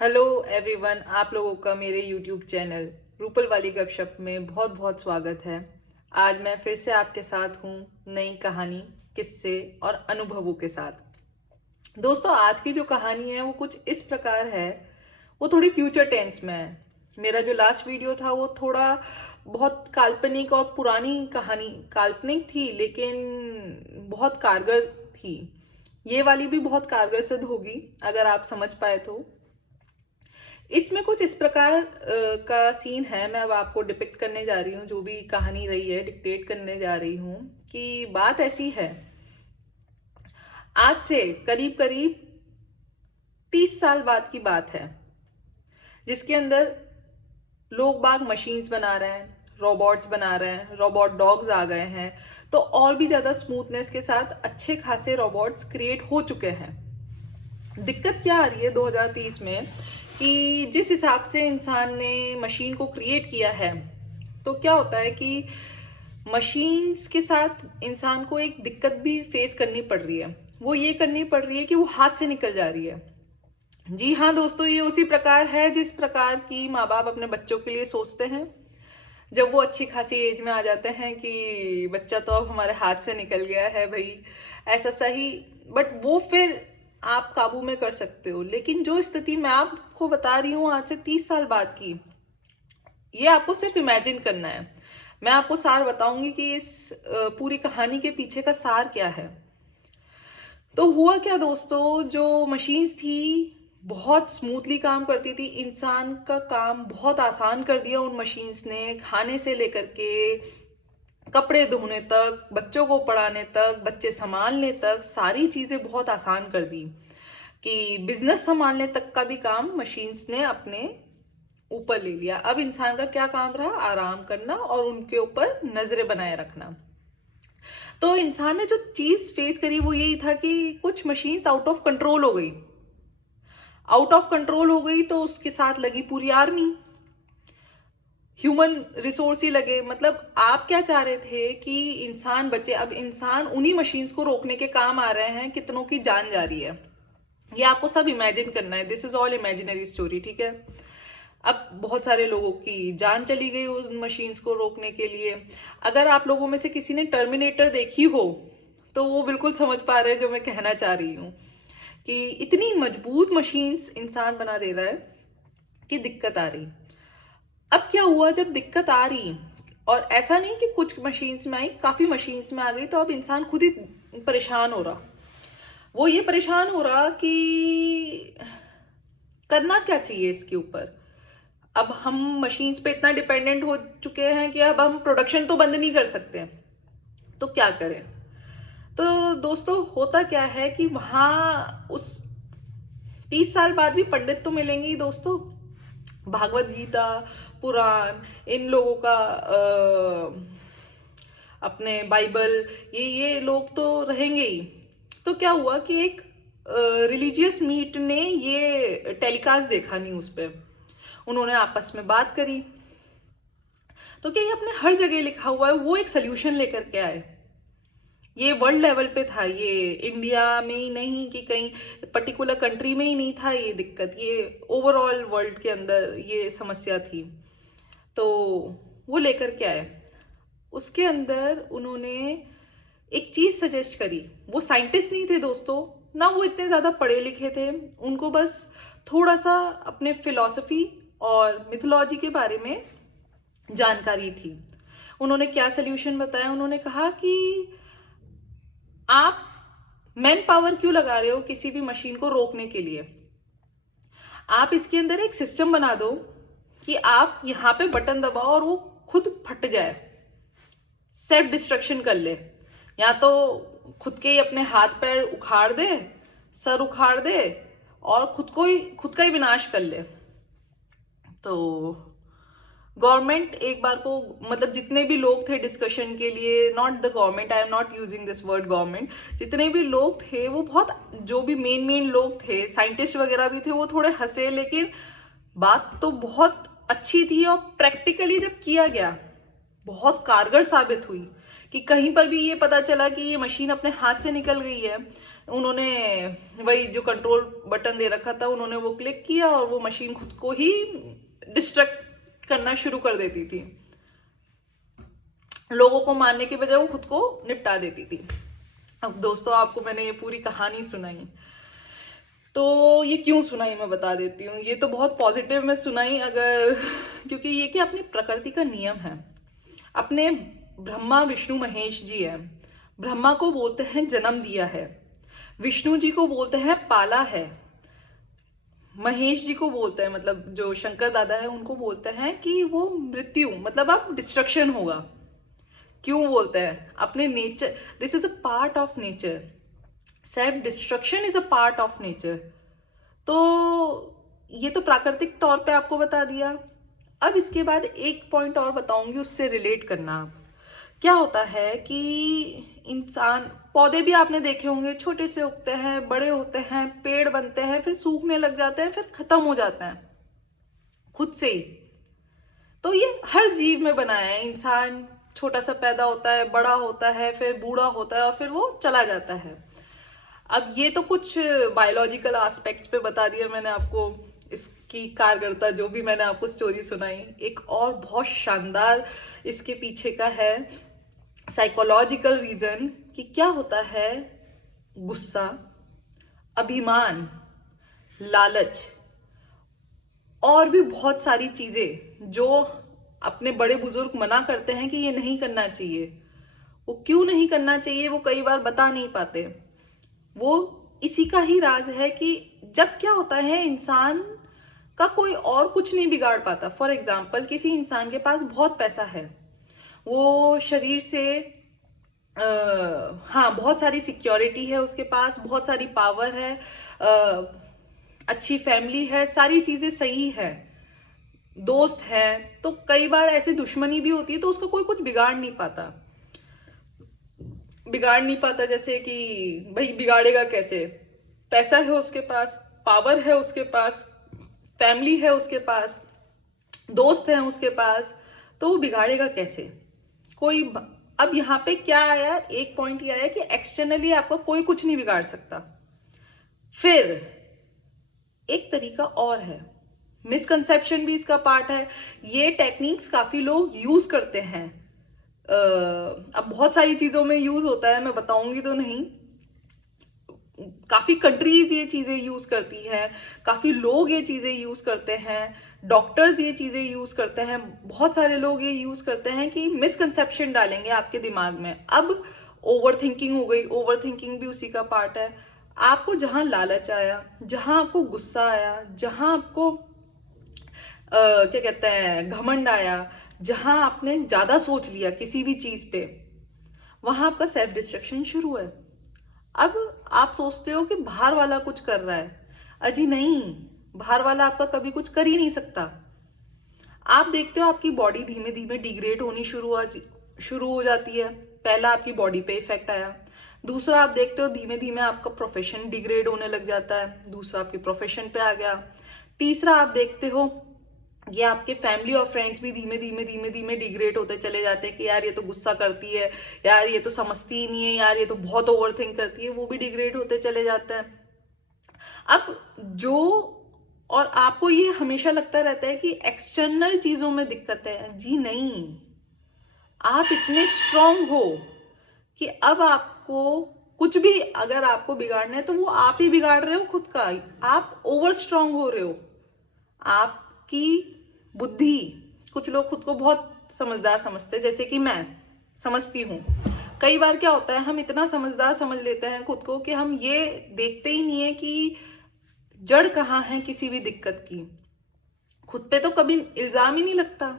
Hello everyone, आप लोगों का मेरे यूट्यूब चैनल रूपल वाली गपशप में बहुत बहुत स्वागत है। आज मैं फिर से आपके साथ हूँ नई कहानी, किस्से और अनुभवों के साथ। दोस्तों, आज की जो कहानी है वो कुछ इस प्रकार है। वो थोड़ी फ्यूचर टेंस में है। मेरा जो लास्ट वीडियो था वो थोड़ा बहुत काल्पनिक और पुरानी कहानी, काल्पनिक थी लेकिन बहुत कारगर थी। ये वाली भी बहुत कारगर सिद्ध होगी अगर आप समझ पाए तो। इसमें कुछ इस प्रकार का सीन है। मैं अब आपको डिपिक्ट करने जा रही हूँ, जो भी कहानी रही है डिक्टेट करने जा रही हूँ। कि बात ऐसी है, आज से करीब करीब 30 साल बाद की बात है, जिसके अंदर लोग बाग मशीन्स बना रहे हैं, रोबोट्स बना रहे हैं, रोबोट डॉग्स आ गए हैं। तो और भी ज़्यादा स्मूथनेस के साथ अच्छे खासे रोबोट्स क्रिएट हो चुके हैं। दिक्कत क्या आ रही है 2030 में कि जिस हिसाब से इंसान ने मशीन को क्रिएट किया है, तो क्या होता है कि मशीन्स के साथ इंसान को एक दिक्कत भी फेस करनी पड़ रही है। वो ये करनी पड़ रही है कि वो हाथ से निकल जा रही है। जी हाँ दोस्तों, ये उसी प्रकार है जिस प्रकार की माँ बाप अपने बच्चों के लिए सोचते हैं जब वो अच्छी खासी एज में आ जाते हैं कि बच्चा तो अब हमारे हाथ से निकल गया है भाई, ऐसा सही। बट वो फिर आप काबू में कर सकते हो। लेकिन जो स्थिति मैं आपको बता रही हूँ आज से 30 साल बाद की, ये आपको सिर्फ इमेजिन करना है। मैं आपको सार बताऊंगी कि इस पूरी कहानी के पीछे का सार क्या है। तो हुआ क्या दोस्तों, जो मशीन्स थी बहुत स्मूथली काम करती थी। इंसान का काम बहुत आसान कर दिया उन मशीन्स ने। खाने से लेकर के कपड़े धोने तक, बच्चों को पढ़ाने तक, बच्चे संभालने तक, सारी चीज़ें बहुत आसान कर दी। कि बिजनेस संभालने तक का भी काम मशीन्स ने अपने ऊपर ले लिया। अब इंसान का क्या काम रहा? आराम करना और उनके ऊपर नजरें बनाए रखना। तो इंसान ने जो चीज फेस करी वो यही था कि कुछ मशीन्स आउट ऑफ कंट्रोल हो गई। आउट ऑफ कंट्रोल हो गई तो उसके साथ लगी पूरी आर्मी, ह्यूमन रिसोर्स ही लगे। मतलब आप क्या चाह रहे थे कि इंसान बचे। अब इंसान उन्हीं मशीन्स को रोकने के काम आ रहे हैं, कितनों की जान जा रही है। ये आपको सब इमेजिन करना है। This is all imaginary story, ठीक है। अब बहुत सारे लोगों की जान चली गई उन मशीन्स को रोकने के लिए। अगर आप लोगों में से किसी ने टर्मिनेटर देखी हो तो वो बिल्कुल समझ पा रहे हैं जो मैं कहना चाह रही हूँ। कि इतनी मजबूत मशीन्स इंसान बना दे रहा है कि दिक्कत आ रही। अब क्या हुआ जब दिक्कत आ रही, और ऐसा नहीं कि कुछ मशीन्स में आई, काफी मशीन्स में आ गई, तो अब इंसान खुद ही परेशान हो रहा। वो ये परेशान हो रहा कि करना क्या चाहिए इसके ऊपर। अब हम मशीन्स पे इतना डिपेंडेंट हो चुके हैं कि अब हम प्रोडक्शन तो बंद नहीं कर सकते, तो क्या करें। तो दोस्तों, होता क्या है कि वहां उस 30 साल बाद भी पंडित तो मिलेंगे ही दोस्तों। भागवत गीता, पुराण, इन लोगों का अपने बाइबल, ये लोग तो रहेंगे ही। तो क्या हुआ कि एक रिलीजियस मीट ने ये टेलीकास्ट देखा न्यूज़ पे। उन्होंने आपस में बात करी। तो क्या ये अपने हर जगह लिखा हुआ है, वो एक सोल्यूशन लेकर के आए। ये वर्ल्ड लेवल पे था, ये इंडिया में ही नहीं कि कहीं पर्टिकुलर कंट्री में ही नहीं था ये दिक्कत, ये ओवरऑल वर्ल्ड के अंदर ये समस्या थी। तो वो लेकर के आए। उसके अंदर उन्होंने एक चीज सजेस्ट करी। वो साइंटिस्ट नहीं थे दोस्तों, ना वो इतने ज्यादा पढ़े लिखे थे। उनको बस थोड़ा सा अपने फिलॉसफी और मिथोलॉजी के बारे में जानकारी थी। उन्होंने क्या सोल्यूशन बताया? उन्होंने कहा कि आप मैन पावर क्यों लगा रहे हो किसी भी मशीन को रोकने के लिए? आप इसके अंदर एक सिस्टम बना दो कि आप यहाँ पे बटन दबाओ और वो खुद फट जाए, सेल्फ डिस्ट्रक्शन कर ले। या तो खुद के ही अपने हाथ पैर उखाड़ दे, सर उखाड़ दे और खुद का ही विनाश कर ले। तो गवर्नमेंट एक बार को, मतलब जितने भी लोग थे डिस्कशन के लिए, not the government, I am not using this word government, जितने भी लोग थे वो बहुत, जो भी मेन लोग थे, साइंटिस्ट वगैरह भी थे, वो थोड़े हंसे। लेकिन बात तो बहुत अच्छी थी और प्रैक्टिकली जब किया गया बहुत कारगर साबित हुई कि कहीं पर भी ये पता चला कि ये मशीन अपने हाथ से निकल गई है, उन्होंने वही जो कंट्रोल बटन दे रखा था उन्होंने वो क्लिक किया और वो मशीन खुद को ही डिस्ट्रक्ट करना शुरू कर देती थी, लोगों को मारने के बजाय वो खुद को निपटा देती थी। अब दोस्तों आपको मैंने ये पूरी कहानी सुनाई, तो ये क्यों सुनाई मैं बता देती हूँ। ये तो बहुत पॉजिटिव में सुनाई, अगर क्योंकि ये कि अपनी प्रकृति का नियम है। अपने ब्रह्मा विष्णु महेश जी है, ब्रह्मा को बोलते हैं जन्म दिया है, विष्णु जी को बोलते हैं पाला है, महेश जी को बोलते हैं मतलब जो शंकर दादा है उनको बोलते हैं कि वो मृत्यु मतलब अब डिस्ट्रक्शन होगा। क्यों बोलते हैं? अपने nature, this is a part of nature, self destruction is a part of nature. तो ये तो प्राकृतिक तौर पे आपको बता दिया। अब इसके बाद एक पॉइंट और बताऊंगी, उससे रिलेट करना आप। क्या होता है कि इंसान, पौधे भी आपने देखे होंगे, छोटे से उगते हैं, बड़े होते हैं, पेड़ बनते हैं, फिर सूखने लग जाते हैं, फिर खत्म हो जाते हैं खुद से ही। तो ये हर जीव में बनाया है। इंसान छोटा सा पैदा होता है, बड़ा होता है, फिर बूढ़ा होता है और फिर वो चला जाता है। अब ये तो कुछ बायोलॉजिकल एस्पेक्ट्स पे बता दिया मैंने आपको, इसकी कारगरता जो भी मैंने आपको स्टोरी सुनाई। एक और बहुत शानदार इसके पीछे का है साइकोलॉजिकल रीजन कि क्या होता है। गुस्सा, अभिमान, लालच और भी बहुत सारी चीजें जो अपने बड़े बुजुर्ग मना करते हैं कि ये नहीं करना चाहिए। वो क्यों नहीं करना चाहिए वो कई बार बता नहीं पाते। वो इसी का ही राज है कि जब क्या होता है, इंसान का कोई और कुछ नहीं बिगाड़ पाता। फॉर एग्जाम्पल, किसी इंसान के पास बहुत पैसा है, वो शरीर से हाँ बहुत सारी सिक्योरिटी है उसके पास, बहुत सारी पावर है, अच्छी फैमिली है, सारी चीजें सही है, दोस्त हैं, तो कई बार ऐसी दुश्मनी भी होती है तो उसका कोई कुछ बिगाड़ नहीं पाता। जैसे कि भाई बिगाड़ेगा कैसे? पैसा है उसके पास, पावर है उसके पास, फैमिली है उसके पास, दोस्त हैं उसके पास, तो वो बिगाड़ेगा कैसे? अब यहाँ पे क्या आया, एक पॉइंट ये आया कि एक्सटर्नली आपको कोई कुछ नहीं बिगाड़ सकता। फिर एक तरीका और है, मिसकंसेप्शन भी इसका पार्ट है। ये टेक्निक्स काफी लोग यूज करते हैं। अब बहुत सारी चीजों में यूज होता है, मैं बताऊंगी तो नहीं। काफी कंट्रीज ये चीजें यूज करती हैं, काफी लोग ये चीजें यूज करते हैं, डॉक्टर्स ये चीजें यूज करते हैं, बहुत सारे लोग ये यूज करते हैं कि मिसकंसेप्शन डालेंगे आपके दिमाग में। अब ओवर थिंकिंग हो गई, ओवर थिंकिंग भी उसी का पार्ट है। आपको जहां लालच आया, जहां आपको गुस्सा आया, जहां आपको क्या कहते हैं घमंड आया, जहां आपने ज्यादा सोच लिया किसी भी चीज पे, वहां आपका सेल्फ डिस्ट्रक्शन शुरू है। अब आप सोचते हो कि बाहर वाला कुछ कर रहा है, अजी नहीं, बाहर वाला आपका कभी कुछ कर ही नहीं सकता। आप देखते हो आपकी बॉडी धीमे धीमे डिग्रेड होनी शुरू हो जाती है। पहला आपकी बॉडी पे इफेक्ट आया। दूसरा आप देखते हो धीमे धीमे आपका प्रोफेशन डिग्रेड होने लग जाता है, दूसरा आपके प्रोफेशन पे आ गया। तीसरा आप देखते हो ये आपके फैमिली और फ्रेंड्स भी धीमे धीमे धीमे धीमे डिग्रेड होते चले जाते हैं कि यार ये तो गुस्सा करती है, यार ये तो समझती ही नहीं है, यार ये तो बहुत ओवर थिंक करती है, वो भी डिग्रेड होते चले जाते हैं। अब जो, और आपको ये हमेशा लगता रहता है कि एक्सटर्नल चीजों में दिक्कत है, जी नहीं, आप इतने स्ट्रांग हो कि अब आपको कुछ भी अगर आपको बिगाड़ना है तो वो आप ही बिगाड़ रहे हो खुद का। आप ओवर स्ट्रांग हो रहे हो, आपकी बुद्धि, कुछ लोग खुद को बहुत समझदार समझते हैं, जैसे कि मैं समझती हूँ। कई बार क्या होता है, हम इतना समझदार समझ लेते हैं खुद को कि हम ये देखते ही नहीं है कि जड़ कहाँ है किसी भी दिक्कत की। खुद पे तो कभी इल्जाम ही नहीं लगता।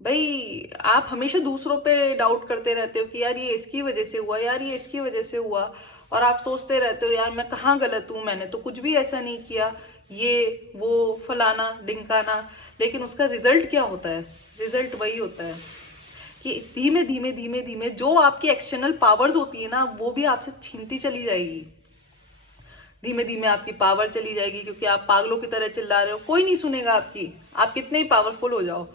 भाई आप हमेशा दूसरों पे डाउट करते रहते हो कि यार ये इसकी वजह से हुआ, यार ये इसकी वजह से हुआ, और आप सोचते रहते हो यार मैं कहाँ गलत हूँ, मैंने तो कुछ भी ऐसा नहीं किया, ये वो फलाना ढिमकाना। लेकिन उसका रिजल्ट क्या होता है? रिजल्ट वही होता है कि धीमे धीमे धीमे धीमे जो आपकी एक्सटर्नल पावर्स होती है ना, वो भी आपसे छीनती चली जाएगी। धीमे धीमे आपकी पावर चली जाएगी, क्योंकि आप पागलों की तरह चिल्ला रहे हो, कोई नहीं सुनेगा आपकी, आप कितने ही पावरफुल हो जाओ।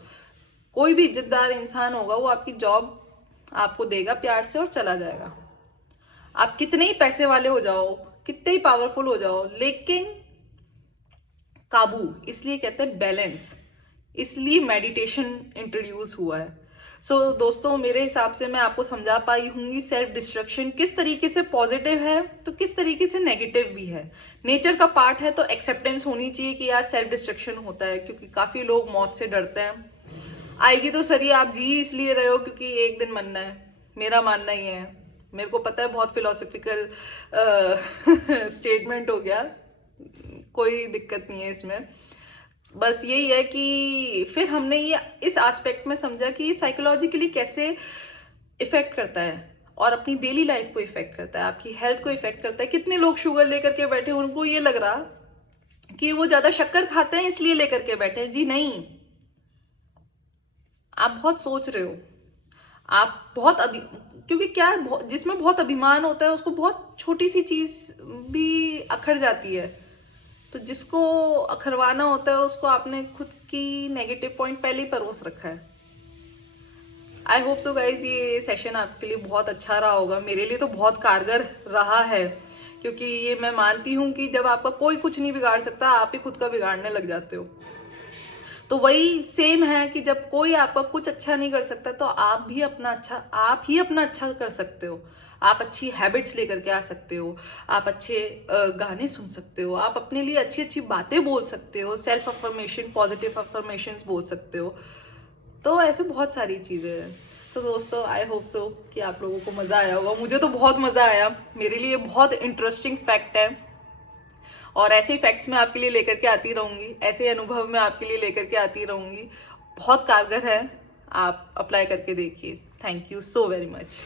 कोई भी इज्जतदार इंसान होगा वो आपकी जॉब आपको देगा प्यार से और चला जाएगा। आप कितने ही पैसे वाले हो जाओ, कितने ही पावरफुल हो जाओ, लेकिन काबू, इसलिए कहते हैं बैलेंस, इसलिए मेडिटेशन इंट्रोड्यूस हुआ है। दोस्तों, मेरे हिसाब से मैं आपको समझा पाई हूँगी सेल्फ डिस्ट्रक्शन किस तरीके से पॉजिटिव है तो किस तरीके से नेगेटिव भी है। नेचर का पार्ट है तो एक्सेप्टेंस होनी चाहिए कि यार सेल्फ डिस्ट्रक्शन होता है, क्योंकि काफ़ी लोग मौत से डरते हैं। आएगी तो सही, आप जी इसलिए रहे हो क्योंकि एक दिन मरना है। मेरा मानना ही है, मेरे को पता है बहुत फिलोसफिकल स्टेटमेंट हो गया, कोई दिक्कत नहीं है इसमें। बस यही है कि फिर हमने ये इस एस्पेक्ट में समझा कि ये साइकोलॉजिकली कैसे इफेक्ट करता है और अपनी डेली लाइफ को इफेक्ट करता है, आपकी हेल्थ को इफेक्ट करता है। कितने लोग शुगर लेकर के बैठे, उनको ये लग रहा कि वो ज्यादा शक्कर खाते हैं इसलिए लेकर के बैठे हैं। जी नहीं, आप बहुत सोच रहे हो, आप बहुत क्योंकि क्या है, जिसमें बहुत अभिमान होता है उसको बहुत छोटी सी चीज भी अखर जाती है। तो जिसको अखरवाना होता है उसको आपने खुद की नेगेटिव पॉइंट पहले ही परोस रखा है। आई होप सो गाइज ये सेशन आपके लिए बहुत अच्छा रहा होगा। मेरे लिए तो बहुत कारगर रहा है, क्योंकि ये मैं मानती हूँ कि जब आपका कोई कुछ नहीं बिगाड़ सकता, आप ही खुद का बिगाड़ने लग जाते हो। तो वही सेम है कि जब कोई आपका कुछ अच्छा नहीं कर सकता तो आप ही अपना अच्छा कर सकते हो। आप अच्छी हैबिट्स लेकर के आ सकते हो, आप अच्छे गाने सुन सकते हो, आप अपने लिए अच्छी अच्छी बातें बोल सकते हो, सेल्फ अफर्मेशन, पॉजिटिव अफर्मेशंस बोल सकते हो। तो ऐसे बहुत सारी चीज़ें हैं। दोस्तों, आई होप सो कि आप लोगों को मज़ा आया होगा। मुझे तो बहुत मज़ा आया, मेरे लिए बहुत इंटरेस्टिंग फैक्ट है और ऐसे ही फैक्ट्स मैं आपके लिए लेकर के आती रहूँगी, ऐसे अनुभव मैं आपके लिए लेकर के आती रहूँगी। बहुत कारगर है, आप अप्लाई करके देखिए। Thank you so very much.